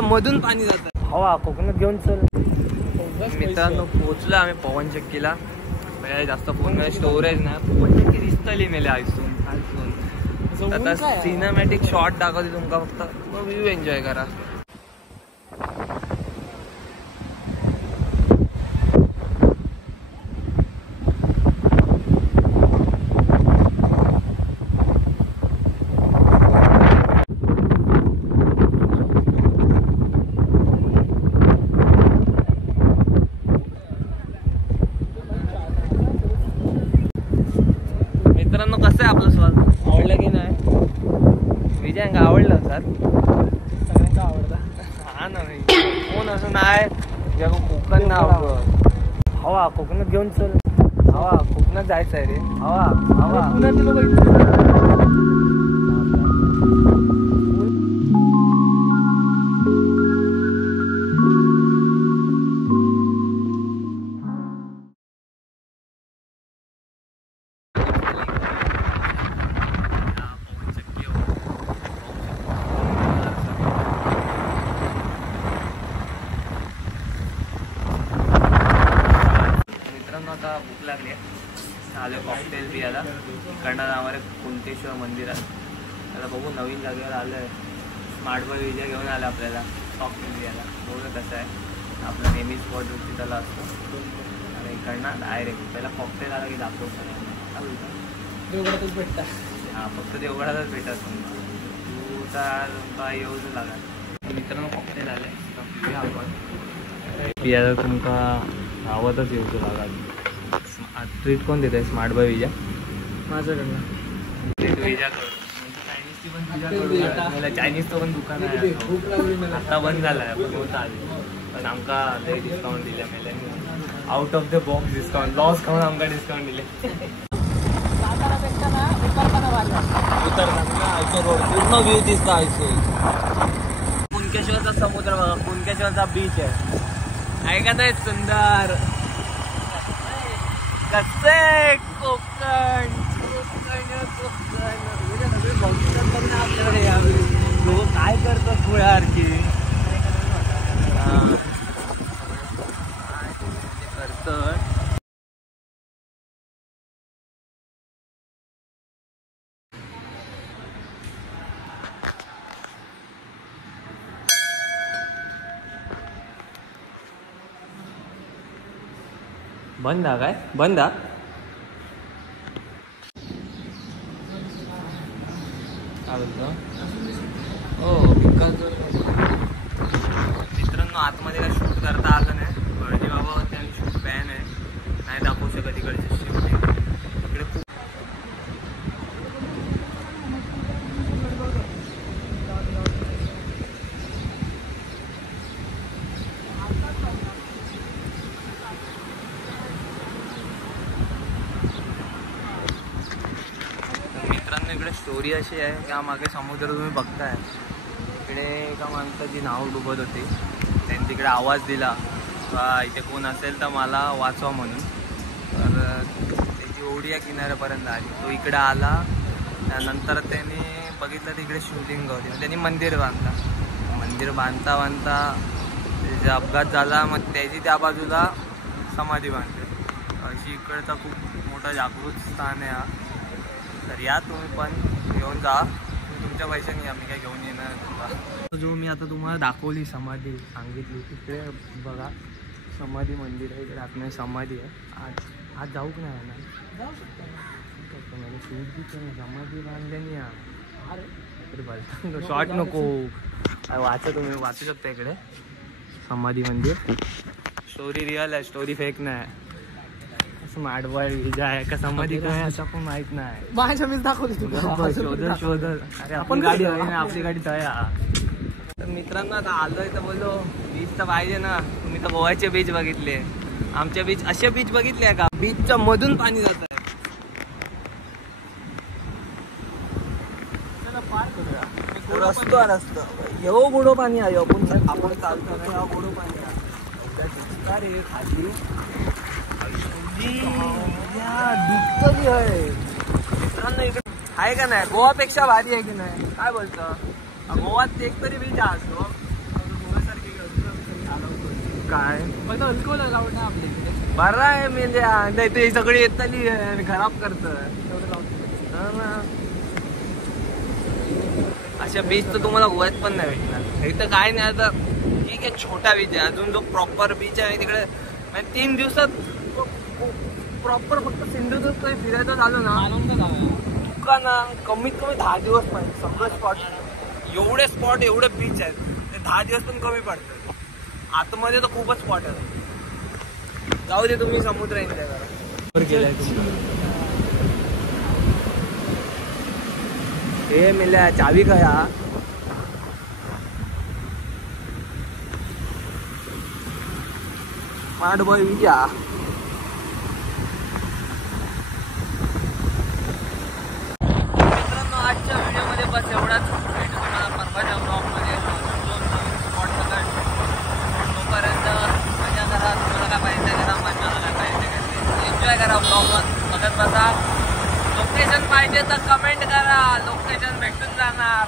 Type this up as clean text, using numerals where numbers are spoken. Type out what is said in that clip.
बीचच्या मधून पाणी जात. हवा कोकणात घेऊन चल. मित्रांनो पोहोचलो आम्ही पवन चक्कीला. म्हणजे जास्त फोन स्टोरेज नाही. पवन चक्की दिसतली मेले आयसून खालसून. आता सिनेमॅटिक शॉट दाखवते तुमका, फक्त व्ह्यू एन्जॉय करा. मित्रांनो कसं आहे आपलं स्वाद, आवडलं की नाही? विजयांका आवडलं सर, सगळ्यांना आवडला. हा ना, कोण असं नाही जेव्हा कोकण ना आवडत. हवा कोकणात घेऊन चल. हवा कोकणात जायचं आहे रे. हवा हवा पुण्यात लोक. आता भूक लागली आहे, आलो कॉकटेल पियाला. इकडनं आम्हाला कुंतेश्वर मंदिरात. आता बघू नवीन जागेवर आलो आहे. स्मार्टबॉय विजय घेऊन आला आपल्याला कॉकटेल पियाला. बघू कसं आहे, आपला नेहमी स्पॉट तिथला असतो. आणि इकडनं डायरेक्ट पहिला कॉकटेल आला की दाखवू सगळ्यांना. देवगडातच भेटतात. हां, फक्त देवगडातच भेटतात. तुमचा येऊच लागा. मित्रांनो कॉकटेल आलं आहे, पिया आपण. पियाला तुमका गावातच येऊच लागा. ट्रीट कोण देत आहे? स्मार्ट बॉय विजा. माझ्याकडनं विजाकडून. चायनीजची पण तुझ्याकडून. चायनीजचं पण दुकान आहे, आता बंद झालं आहे, पण होता आधी. पण आमका लई डिस्काउंट दिले. मेल्याने out of the box discount, loss खाऊन आमका डिस्काउंट दिले. उतरताना आयसो रोड पूर्ण व्ह्यू दिसतो. आयसो कुणकेश्वरचा समुद्र बघा, कुणकेश्वरचा बीच आहे का नाही सुंदर. कसे कोकण कोकण कोकण आपल्याकडे यावेळी लोक काय करतात पुढ्यासारखी करतात. बंद काय बंद. काय बोलतो? हो बिकॉज मित्रांनो आतमध्ये काय शूट करता आलं नाही. गळजी बाबा होते आणि शूट बॅन आहे, नाही दाखवू शकत इकडचे शूटिंग. इकडे खूप इकडे स्टोरी अशी आहे की मागे समुद्र तुम्ही बघताय. इकडे एका माणसाची नाव डुबत होती. त्यांनी तिकडे आवाज दिला का इथे कोण असेल तर मला वाचवा म्हणून. तर त्याची ओढी या किनाऱ्यापर्यंत आली. तो इकडे आला. त्यानंतर त्यांनी बघितलं तिकडे शूटिंग होती. त्यांनी मंदिर बांधला. मंदिर बांधता बांधता त्याचा अपघात झाला. मग त्याची त्या बाजूला समाधी बांधली. अशी इकडचा खूप मोठा जागृत स्थान आहे हा. तर या तुम्ही पण घेऊन जा. तुमच्या पैशाने आम्ही काय घेऊन येणार तुला. जो मी आता तुम्हाला दाखवली समाधी सांगितली तिकडे बघा समाधी मंदिर आहे. इकडे आतमध्ये समाधी आहे. आज जाऊक नाही ना शूट बी समाधी बांधल्याने अरे बोलता शॉर्ट नको वाचा. तुम्ही वाचू शकता इकडे समाधी मंदिर. स्टोरी रिअल आहे, स्टोरी फेक नाही. स्मार्ट बॉय विजा आहे का समाधी काय असं पण माहित नाही. माझ्या मीच दाखवली शोधत शोधत. अरे आपण गाडी आहे ना, आपली गाडी तया. तर मित्रांनो आता आलोय तर बोललो बीच तर पाहिजे ना. तुम्ही तर गोव्याचे बीच बघितले, आमच्या बीच असे बीच बघितले आहे का बीचच्या मधून पाणी जात आहे. रस्तो रस्तो एवढं गोडो पाणी आहे. आपण चालतो गोडो पाणी आहे खाली. दुखत बी आहे मित्रांनो. इकडे आहे का नाही गोवापेक्षा भारी आहे की नाही काय बोलतो. गोवात एक तरी बीच असतो. काय फक्त अल्कोहोल अलाउड नाही आपल्या इकडे. बरं आहे म्हणजे नाही ते ही सगळी येतली आणि खराब करत. तेवढं लावून अशा बीच तर तुम्हाला गोव्यात पण नाही भेटणार. इथं काय नाही आता ठीक आहे छोटा बीच आहे. अजून जो प्रॉपर बीच आहे तिकडे म्हणजे 3 दिवसात प्रॉपर फक्त सिंधुदुर्ग काही फिरायचं झालं ना आनंद जाऊया. तुका ना कमीत कमी 10 दिवस पाहिजे. सगळं स्पॉट एवढे स्पॉट एवढे बीच आहेत ते 10 दिवस पण कमी पडतात. आतमध्ये तर खूपच स्पॉट आहेत. जाऊ दे तुम्ही समुद्र एन्जॉय करा. गेलाय हे मिळल्या चावी कया माड बॉय विजा. मित्रांनो आजच्या व्हिडिओमध्ये बस एवढाच. भेटू तुम्हाला परवाच्या ब्लॉगमध्ये दोन नवीन स्पॉट सकट. तोपर्यंत मजा करा. तुम्हाला काय पाहिजे करा. मजा काय पाहिजे एन्जॉय करा. ब्लॉग बघत बसा. लोकेशन पाहिजे तर कमेंट करा. लोकेशन भेटून जाणार.